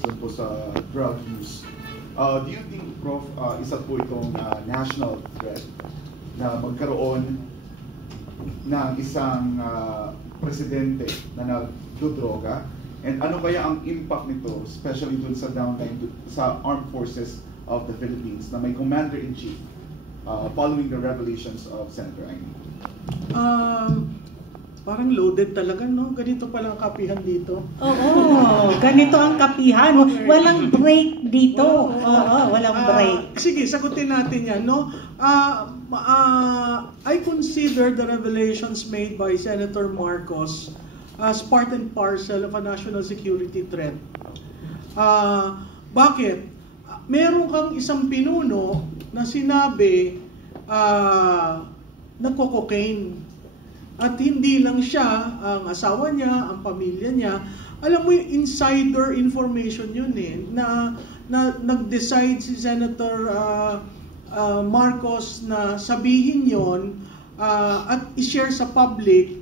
doon po sa drug use. Do you think, Prof, isa po itong national threat na magkaroon ng isang presidente na nagdodroga? And ano kaya ang impact nito, especially dun sa downline sa armed forces of the Philippines na may commander-in-chief following the revelations of Senator Amy? Parang loaded talaga, no? Ganito palang kapihan dito. Oo, ganito ang kapihan. Walang break dito. Oo, walang break. Sige, sagutin natin yan, no? I consider the revelations made by Senator Marcos as part and parcel of a national security threat. Bakit? Meron kang isang pinuno na sinabi nagko-cocaine. At hindi lang siya, ang asawa niya, ang pamilya niya. Alam mo yung insider information yun na nag-decide si Senator Marcos na sabihin yon at i-share sa public.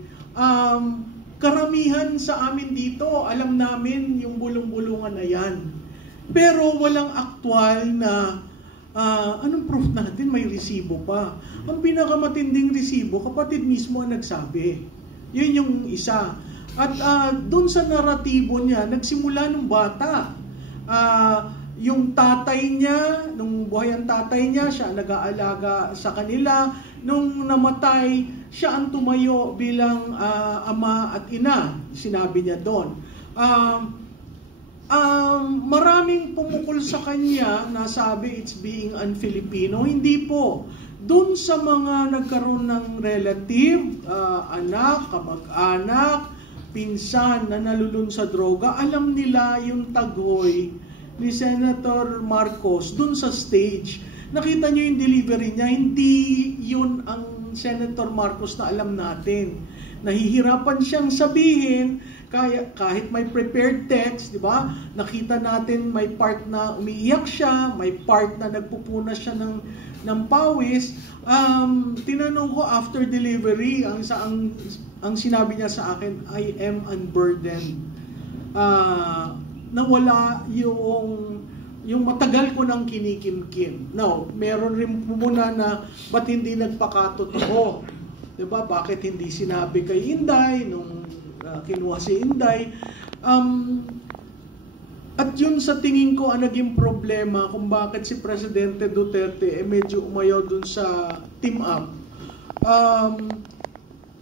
Karamihan sa amin dito, alam namin yung bulong-bulungan na yan. Pero walang aktual na anong proof natin? May resibo pa. Ang pinakamatinding resibo, kapatid mismo ang nagsabi. Yun yung isa. At doon sa naratibo niya, nagsimula nung bata. Yung tatay niya, nung buhay ang tatay niya, siya nag-aalaga sa kanila. Nung namatay, siya ang tumayo bilang ama at ina. Sinabi niya doon. Maraming pumukol sa kanya na sabi it's being un-Filipino. Hindi po. Doon sa mga nagkaroon ng relative, anak, kamag-anak, pinsan na nalulun sa droga, alam nila yung tagoy ni Senator Marcos doon sa stage. Nakita nyo yung delivery niya, hindi yun ang Senator Marcos na alam natin. Nahihirapan siyang sabihin, kahit may prepared text, di ba? Nakita natin may part na umiiyak siya, may part na nagpupuna siya ng pawis. Tinanong ko after delivery, ang sinabi niya sa akin, I am unburdened. Nawala yung matagal ko nang kinikimkim. Now, meron rin muna na ba't hindi nagpakatotoo? Diba? Bakit hindi sinabi kay Inday nung kinuha si Inday? At yun sa tingin ko ang naging problema kung bakit si Presidente Duterte medyo umayaw dun sa team up.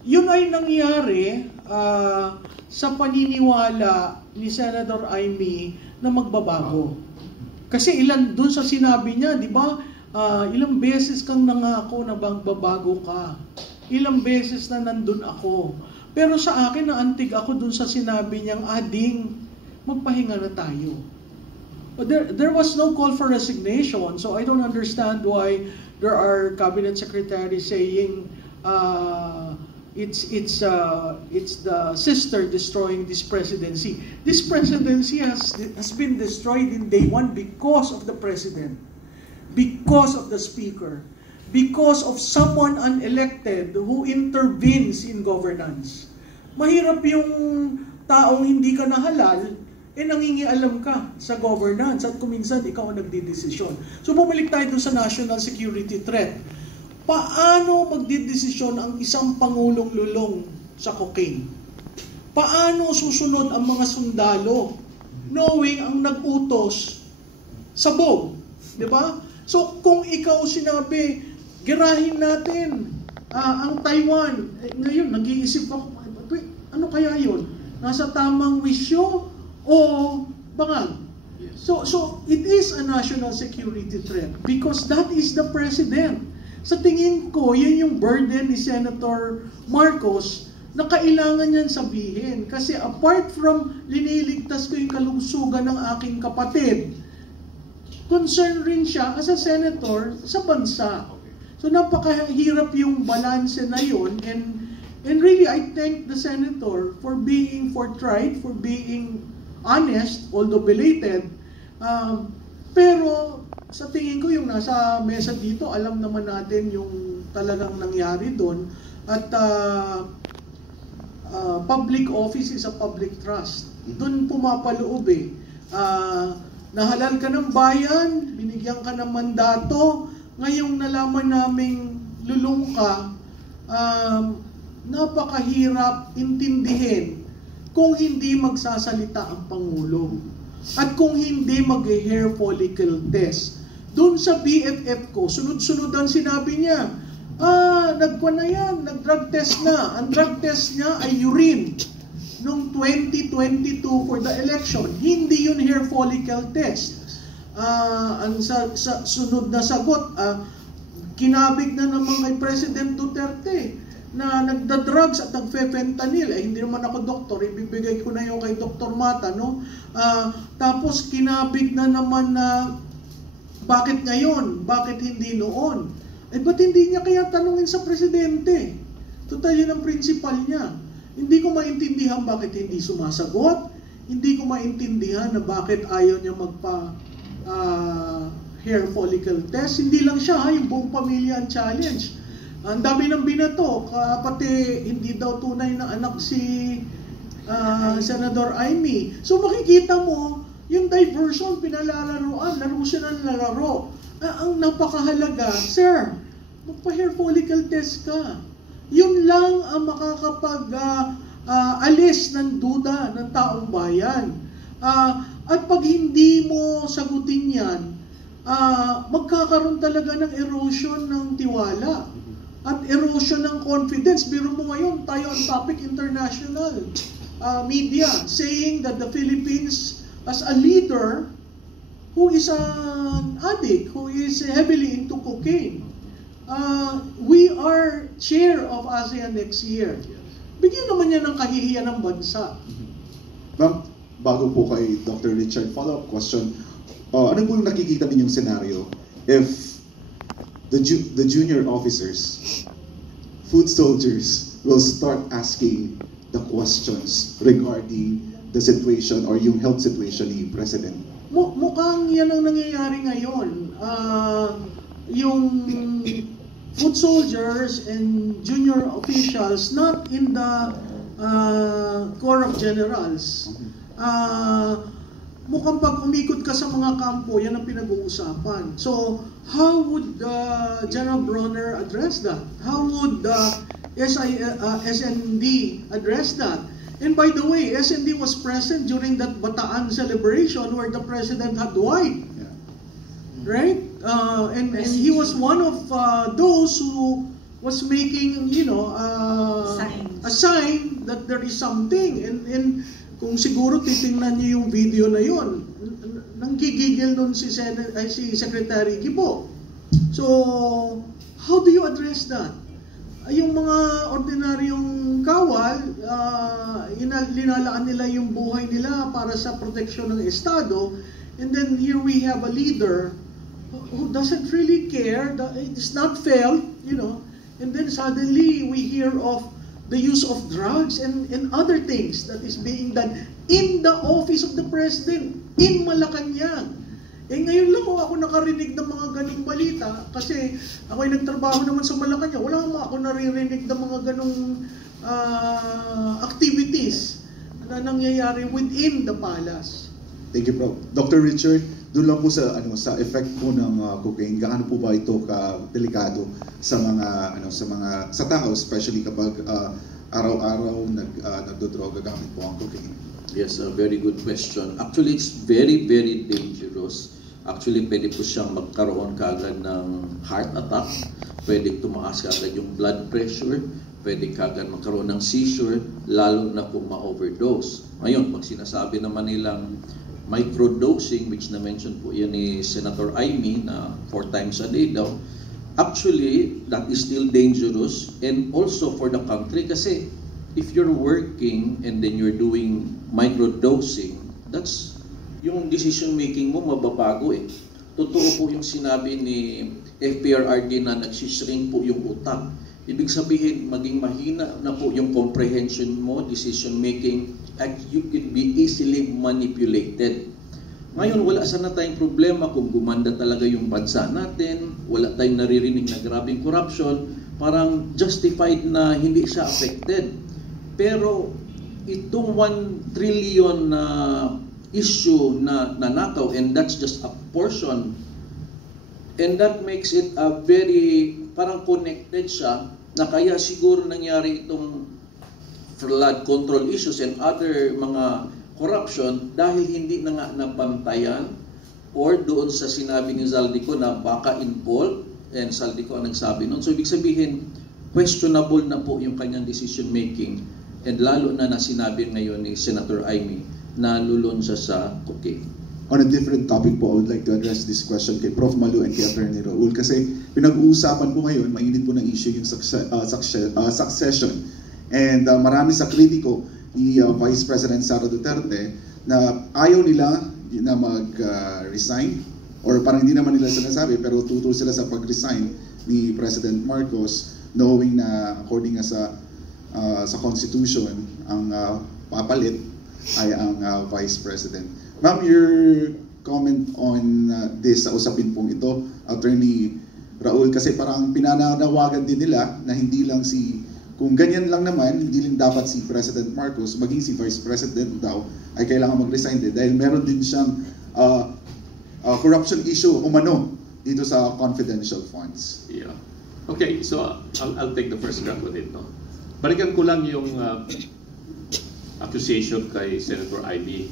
Yun ay nangyari sa paniniwala ni Senator Amy na magbabago. Kasi dun sa sinabi niya, di ba, ilang beses kang nangako na magbabago ka. Ilang beses na nandun ako. Pero sa akin, naantig ako dun sa sinabi niyang, Ading, magpahinga na tayo. But there was no call for resignation, so I don't understand why there are cabinet secretaries saying it's the sister destroying this presidency. This presidency has been destroyed in day one because of the president, because of the speaker, because of someone unelected who intervenes in governance. Mahirap yung taong hindi ka nahalal, nangingialam ka sa governance at kuminsan ikaw ang nagdidesisyon. So bumalik tayo dun sa national security threat. Paano magdidesisyon ang isang pangulong lulong sa cocaine? Paano susunod ang mga sundalo knowing ang nag-utos sabog? Diba? So kung ikaw sinabi, girahin natin ang Taiwan, ngayon nag-iisip ako, ano kaya yun? Nasa tamang wisyo o bangag? So it is a national security threat because that is the president. Sa tingin ko, yun yung burden ni Senator Marcos na kailangan niyan sabihin. Kasi apart from liniligtas ko yung kalusugan ng aking kapatid, concern rin siya as a senator sa bansa. So napakahirap yung balanse na yun. And really, I thank the senator for being forthright, for being honest, although belated. Pero sa tingin ko yung nasa mesa dito, alam naman natin yung talagang nangyari doon. At public office is a public trust. Doon pumapaloob Nahalal ka ng bayan, binigyan ka ng mandato, ngayong nalaman naming lulong ka, napakahirap intindihin kung hindi magsasalita ang Pangulo at kung hindi mag-hair follicle test. Doon sa BFF ko, sunod-sunod ang sinabi niya, nag-drug test na. Ang drug test niya ay urine noong 2022 for the election. Hindi yun hair follicle test. Ang sunod na sagot, kinabig na naman kay President Duterte na nagda-drugs at nagfe-fentanyl. Hindi naman ako doktor, ibibigay ko na yung kay Dr. Mata, no? Tapos kinabig na naman na bakit ngayon? Bakit hindi noon? Ba't hindi niya kaya tanungin sa presidente? Total yun ang principal niya. Hindi ko maintindihan bakit hindi sumasagot. Hindi ko maintindihan na bakit ayaw niya hair follicle test. Hindi lang siya, yung buong pamilya ang challenge. Ang dami ng binato, pati hindi daw tunay na anak si Senador Amy. So makikita mo, yung diversion, pinalalaroan, laro siya ng laro. Ang napakahalaga, sir, magpa-hair follicle test ka. Yun lang ang makakapag-alis ng duda ng taong bayan. At pag hindi mo sagutin yan, magkakaroon talaga ng erosion ng tiwala at erosion ng confidence. Biro mo ngayon, tayo on topic international media saying that the Philippines as a leader who is an addict, who is heavily into cocaine. We are chair of ASEAN next year. Bigyan naman yan ng kahihiyan ng bansa. Ma'am, bago po kay Dr. Richard, follow-up question. Ano po yung nakikita ninyong scenario if the junior officers, food soldiers, will start asking the questions regarding the situation or yung health situation ni President? Mukhang yan ang nangyayari ngayon. Yung food soldiers and junior officials, not in the Corps of Generals. Mukhang pag umikot ka sa mga kampo, yan ang pinag-uusapan. So, how would General Bronner address that? How would SND address that? And by the way, SND was present during that Bataan celebration where the President had white. Yeah. Right? And he was one of those who was making, a sign that there is something. And kung siguro titingnan niyo yung video na yun, nanggigigil nun si Secretary Gibo. So, how do you address that? Yung mga ordinaryong kawal, linalaan nila yung buhay nila para sa proteksyon ng Estado, and then here we have a leader who doesn't really care, it's not felt, and then suddenly we hear of the use of drugs and other things that is being done in the office of the President, in Malacanang. Ngayon lang ako nakarinig ng mga ganong balita kasi ako ay nagtrabaho naman sa Malacanang. Wala naman ako naririnig ng mga ganong activities na nangyayari within the palace. Thank you, Prof. Dr. Richard, doon lang po sa effect po ng cocaine, gaano po ba ito ka-delikado sa sa tao, especially kapag araw-araw nagdodroga gamit po ang cocaine? Yes, a very good question. Actually, it's very, very dangerous. Actually, pwede po siyang magkaroon kaagad ng heart attack, pwede tumaas kaagad yung blood pressure, pwede kaagad magkaroon ng seizure, lalo na kung ma-overdose. Ngayon, pag sinasabi naman nilang microdosing, which na-mention po yan ni Senator Amy, na 4 times a day daw, actually, that is still dangerous and also for the country kasi if you're working and then you're doing microdosing, that's yung decision making mo mababago eh. Totoo po yung sinabi ni FPRRD na nagsishrink po yung utak. Ibig sabihin, maging mahina na po yung comprehension mo, decision making, and you could be easily manipulated. Ngayon, wala sana tayong problema kung gumanda talaga yung bansa natin, wala tayong naririnig na grabing corruption, parang justified na hindi siya affected. Pero itong 1 trillion na issue na nanakaw, and that's just a portion. And that makes it a very, parang connected siya, na kaya siguro nangyari itong flood control issues and other mga corruption dahil hindi na nga napantayan or doon sa sinabi ni Zaldico na baka involved, and Zaldico ang nagsabi noon. So ibig sabihin, questionable na po yung kanyang decision making, and lalo na sinabi ngayon ni Senator Amy na lulon siya sa cocaine. On a different topic po, I would like to address this question kay Prof. Malu and kay Attorney Raul, kasi pinag-uusapan po ngayon, mainit po ng issue yung succession. And marami sa kritiko ni Vice President Sara Duterte na ayaw nila na mag-resign, or parang hindi naman nila sinasabi, pero tutol sila sa pag-resign ni President Marcos, knowing na according sa Constitution, ang papalit ay ang Vice President. Ma'am, your comment on this sa usapin pong ito, Attorney Raul, kasi parang pinanawagan din nila na hindi lang kung ganyan lang naman, hindi lang dapat si President Marcos, maging si Vice President daw ay kailangan mag-resign din dahil meron din siyang corruption issue umano dito sa confidential funds. Yeah. Okay, so I'll take the first crack with it. No? Balikan ko lang yung accusation kay Senator Ivy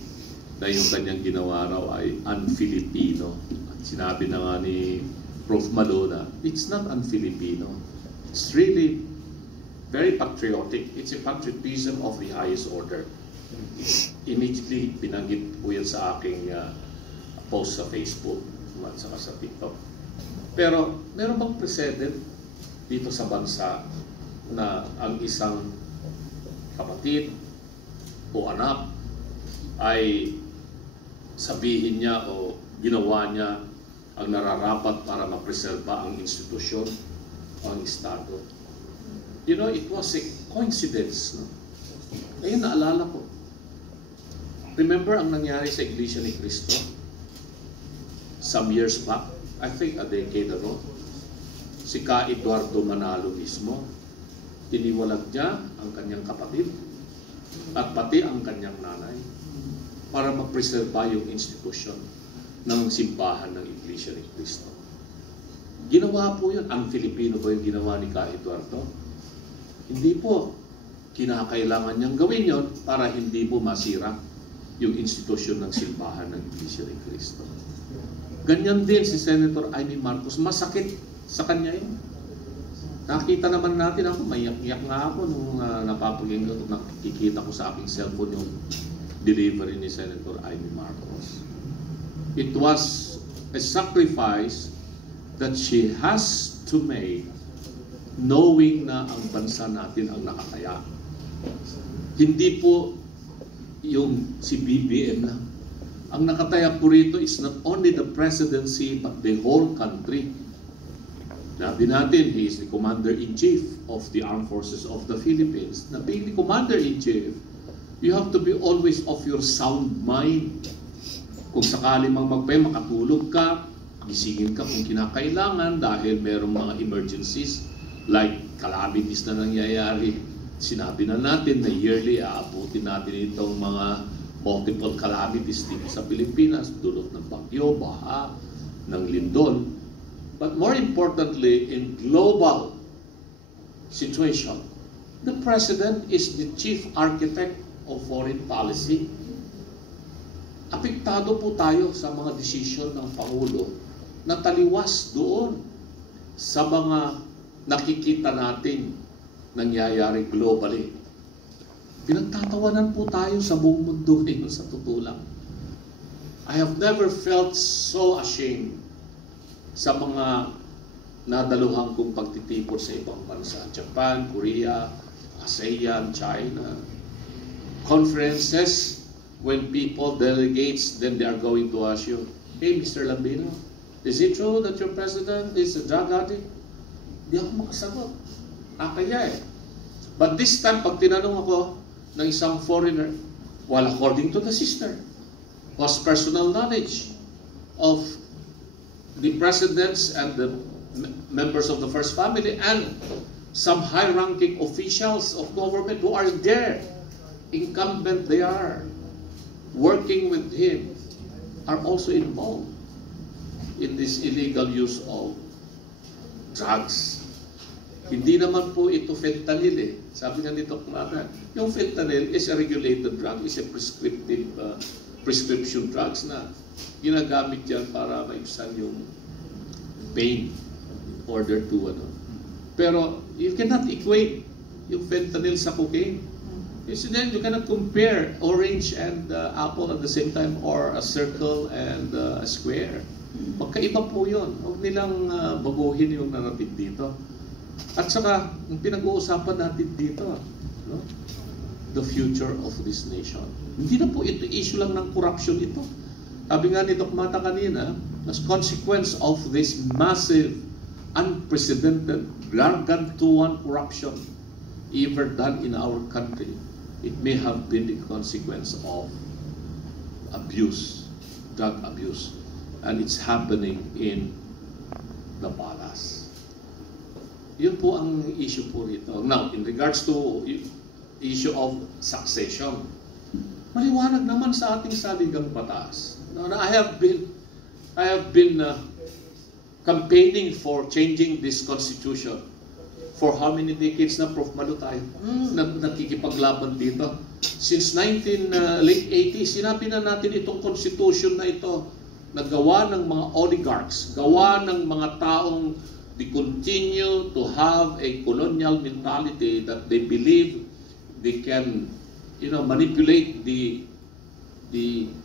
na yung kanyang ginawa raw ay un-Filipino. At sinabi na nga ni Prof. Malu na it's not un-Filipino. It's really very patriotic. It's a patriotism of the highest order. Immediately, binanggit po yan sa aking post sa Facebook at saka sa TikTok. Pero meron bang precedent dito sa bansa na ang isang kapatid o anak ay sabihin niya o ginawa niya ang nararapat para mapreserba ang institusyon o ang Estado? You know, it was a coincidence. No? Ngayon naalala ko. Remember ang nangyari sa Iglesia ni Cristo? Some years back, I think a decade ago, si Ka Eduardo Manalo mismo, tiniwalag niya ang kanyang kapatid at pati ang kanyang nanay para mapreserba yung institusyon ng simbahan ng Iglesia ni Cristo. Ginawa po yun. Ang Filipino ba yung ginawa ni Ka Eduardo? Hindi po. Kinakailangan niyang gawin yon para hindi po masira yung institusyon ng simbahan ng Iglesia ni Cristo. Ganyan din si Senator Amy Marcos. Masakit sa kanya yun. Nakita naman natin ako, maiyak-iyak nga ako nung napapaginggan at nakikita ko sa aking cellphone yung delivery ni Senator Amy Marcos. It was a sacrifice that she has to make knowing na ang bansa natin ang nakataya. Hindi po yung si BBM na. Ang nakataya po rito is not only the presidency but the whole country. Sabi natin, he is the Commander-in-Chief of the Armed Forces of the Philippines. Na being the Commander-in-Chief, you have to be always of your sound mind. Kung sakali mang makatulog ka, gisingin ka kung kinakailangan dahil mayroong mga emergencies like calamities na nangyayari. Sinabi na natin na yearly aabutin natin itong mga multiple calamities dito sa Pilipinas, dulot ng bagyo, baha, ng lindol. But more importantly, in global situation, the President is the chief architect of foreign policy. Apektado po tayo sa mga desisyon ng Pangulo na taliwas doon sa mga nakikita natin nangyayari globally. Pinagtatawanan po tayo sa buong mundo ngayon sa totoo lang. I have never felt so ashamed sa mga nadaluhan kong pagtitipon sa ibang bansa. Japan, Korea, ASEAN, China. Conferences, when people, delegates, then they are going to ask you, hey, Mr. Lambino, is it true that your president is a drug addict? Hindi ako makasagot. Kaya eh. But this time, pag tinanong ako ng isang foreigner, well, according to the sister, was personal knowledge of the presidents and the members of the first family and some high-ranking officials of government who are there. Incumbent they are. working with him are also involved in this illegal use of drugs. Hindi naman po ito fentanyl eh. Sabi nga nito kumata, yung fentanyl is a regulated drug, is a prescription drugs na ginagamit yan para maibsan yung pain in order to ano. Pero you cannot equate yung fentanyl sa cocaine. Then you cannot compare orange and apple at the same time, or a circle and a square. Magkaiba po yun. Huwag nilang baguhin yung narrative dito. At saka, yung pinag-uusapan natin dito, no? The future of this nation. Hindi na po ito issue lang ng corruption ito. Sabi nga ni Doc Mata kanina, as consequence of this massive, unprecedented, gargantuan corruption ever done in our country, it may have been the consequence of abuse, drug abuse. And it's happening in the palace. Yun po ang issue po rito. Now, in regards to issue of succession, maliwanag naman sa ating saligang batas. I have been campaigning for changing this constitution for how many decades na, Prof. Malo, tayo nakikipaglaban dito. Since late 80s, sinabi na natin itong constitution na ito na gawa ng mga oligarchs, gawa ng mga taong they continue to have a colonial mentality that they believe they can, manipulate the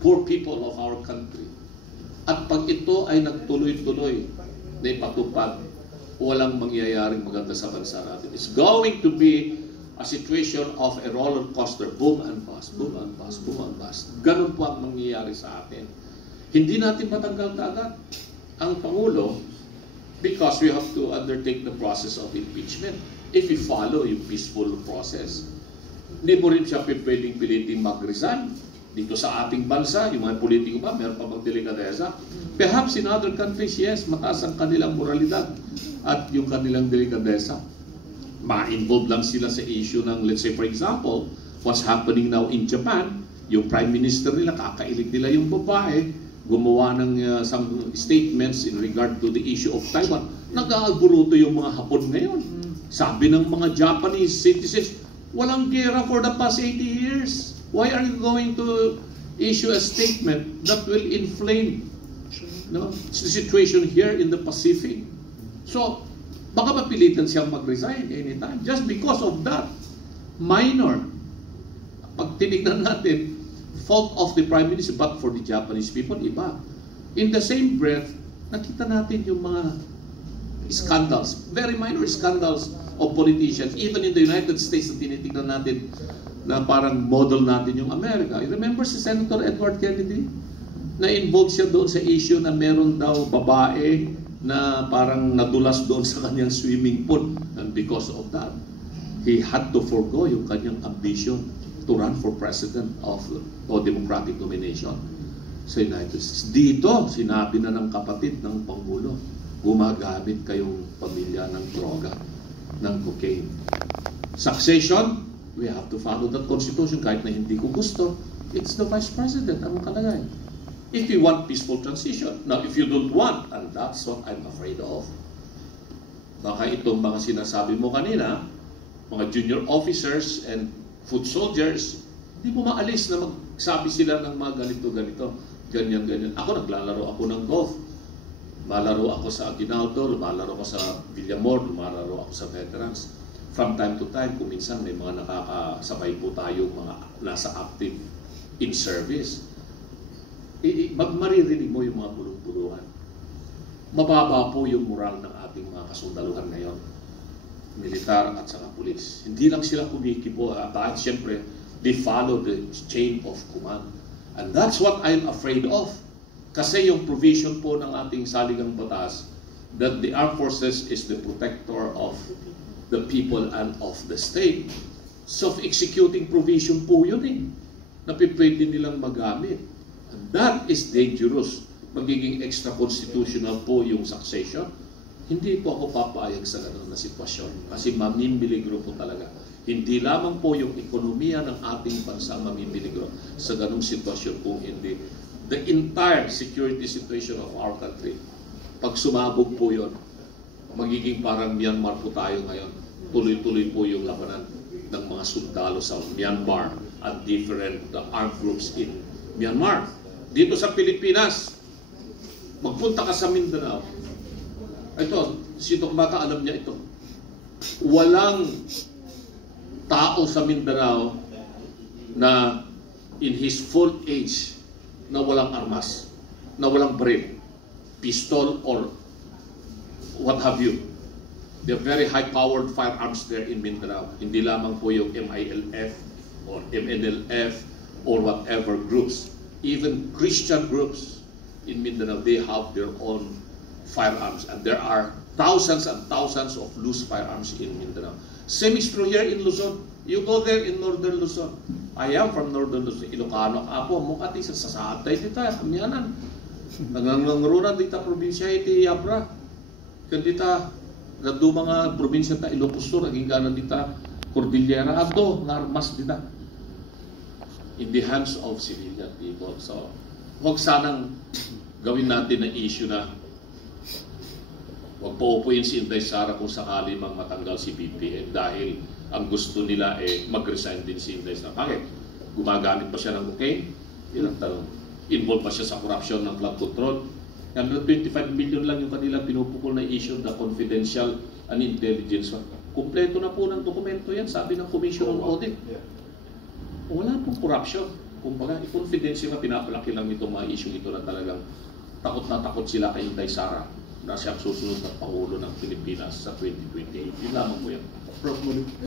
poor people of our country. At pag ito ay nagtuloy-tuloy na ipatupad, walang mangyayaring maganda sa bansa natin. It's going to be a situation of a roller coaster, boom and bust, boom and bust, boom and bust. Ganun po ang mangyayari sa atin. Hindi natin matanggal kaagad ang Pangulo because we have to undertake the process of impeachment. If we follow yung peaceful process, hindi mo rin siya pwedeng pilitin mag-resign. Dito sa ating bansa, yung mga politiko ba, meron pa magdelikadesa? Perhaps in other countries, yes, mataas ang kanilang moralidad at yung kanilang delikadesa. Ma-involve lang sila sa issue ng, let's say for example, what's happening now in Japan, yung prime minister nila, kakailig nila yung babae, gumawa ng some statements in regard to the issue of Taiwan. Nag-aaguruto yung mga Hapon ngayon. Sabi ng mga Japanese citizens, walang gera for the past 80 years. Why are you going to issue a statement that will inflame the situation here in the Pacific? So, baka mapilitan siyang mag-resign anytime just because of that minor. Pag tinignan natin, fault of the Prime Minister, but for the Japanese people, iba. In the same breath, nakita natin yung mga scandals, very minor scandals of politicians, even in the United States na tinitignan natin na parang model natin yung Amerika. You remember si Senator Edward Kennedy? Na-involved siya doon sa issue na meron daw babae na parang nadulas doon sa kanyang swimming pool. And because of that, he had to forgo yung kanyang ambition to run for president of Democratic nomination sa United States. Dito, sinabi na ng kapatid ng Pangulo, gumagamit kayong pamilya ng droga, ng cocaine. Succession, we have to follow that constitution kahit na hindi ko gusto. It's the vice president ang makalagay. If you want peaceful transition. Now, if you don't want, and that's what I'm afraid of, baka itong mga sinasabi mo kanina, mga junior officers and foot soldiers, hindi mo maalis na magsabi sila ng mga ganito-ganito, ganyan-ganyan. Ako naglalaro ako ng golf. Malaro ako sa Aguinaldo, lumalaro ako sa Villamor, lumalaro ako sa Veterans. From time to time, kung minsan may mga nakakasabay po tayo mga nasa active in service, maririnig mo yung mga bulong-bulungan. Mababa po yung moral ng ating mga kasundaluhan ngayon, militar at saka pulis. Hindi lang sila kumikibo, dahil siyempre, they follow the chain of command. And that's what I'm afraid of. Kasi yung provision po ng ating saligang batas, that the armed forces is the protector of the people and of the state. Self-executing provision po yun eh, na pwede nilang magamit. And that is dangerous. Magiging extra-constitutional po yung succession. Hindi po ako papayag sa ganun na sitwasyon kasi mamimiligro po talaga Hindi lamang po yung ekonomiya ng ating bansa mamibiligro sa ganung sitwasyon kung hindi the entire security situation of our country. Pag sumabog po yun, magiging parang Myanmar po tayo ngayon. Tuloy-tuloy po yung labanan ng mga sundalo sa Myanmar at different armed groups in Myanmar. Dito sa Pilipinas, magpunta ka sa Mindanao. Ito, si Doc Bata alam niya ito. Walang tao sa Mindanao na in his full age na walang armas, na walang baril, pistol or what have you. They're very high-powered firearms there in Mindanao. Hindi lamang po yung MILF or MNLF or whatever groups. Even Christian groups in Mindanao, they have their own firearms. And there are thousands and thousands of loose firearms in Mindanao. Same is true here in Luzon. You go there in northern Luzon. I am from northern Luzon. Ilocano, Apo, Mukati, sa Sasatay, dita, Kamyanan. Nangangarunan dita probinsya iti Yabra. Kandita, nado mga probinsya ta Ilocos Sur, aging ganan dita, Cordillera, ado, narmas dita. In the hands of civilian people. So, huwag sanang gawin natin na issue na huwag paupuin si Inday Sara kung sakali mang matanggal si BBM dahil ang gusto nila mag-resign din si Inday Sara. Bakit? Gumagamit pa siya ng cocaine? Yun ang tanong. Involved pa siya sa corruption ng flood control? 125 million lang yung kanila pinupukol na issue na confidential and intelligence. Kumpleto na po ng dokumento yan, sabi ng Commission on Audit. Wala pong corruption. Kumbaga, i-confidential na pinapalaki lang itong mga issue ito na talagang takot na takot sila kay Inday Sara na siyang susunod na Pangulo ng Pilipinas sa 2028. Yun lamang po yan. Prof.